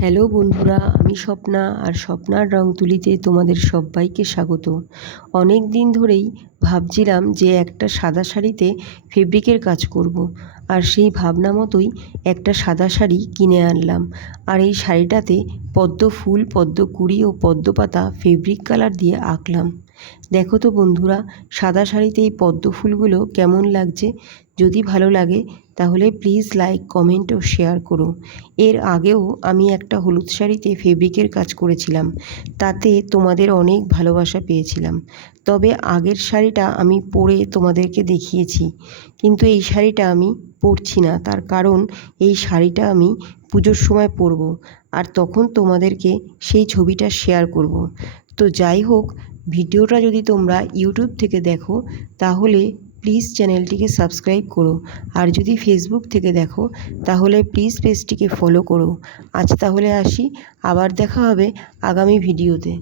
Hello বন্ধুরা, আমি স্বপ্না আর স্বপ্নার রং তুলিতে তোমাদের সবাইকে স্বাগত। অনেক দিন ধরেই ভাবছিলাম যে একটা সাদা শাড়িতে ফেব্রিকের কাজ করব। আর সেই ভাবনা মতোই একটা সাদা শাড়ি কিনে আনলাম। আর এই শাড়িটাতে পদ্ম ফুল, পদ্ম কুঁড়ি ও পদ্ম পাতা ফেব্রিক কালার দিয়ে আঁকলাম। দেখো তো বন্ধুরা, সাদা শাড়িতে এই পদ্ম ফুলগুলো কেমন লাগছে। যদি ভালো লাগে তাহলে প্লিজ লাইক, কমেন্ট ও শেয়ার করো। এর আগেও আমি একটা হলুদ শাড়িতে ফেব্রিকের কাজ করেছিলাম, তাতে তোমাদের অনেক ভালোবাসা পেয়েছিলাম। তবে আগের শাড়িটা আমি পরে তোমাদেরকে দেখিয়েছি, কিন্তু এই শাড়িটা আমি পরছি না। তার কারণ এই শাড়িটা আমি পুজোর সময় পরব, আর তখন তোমাদেরকে সেই ছবিটা শেয়ার করব। তো যাই হোক, ভিডিওটা যদি তোমরা ইউটিউব থেকে দেখো তাহলে প্লিজ চ্যানেলটিকে সাবস্ক্রাইব করো, আর যদি ফেসবুক থেকে দেখো তাহলে প্লিজ পেজটিকে ফলো করো। আজ তাহলে আসি, আবার দেখা হবে আগামী ভিডিওতে।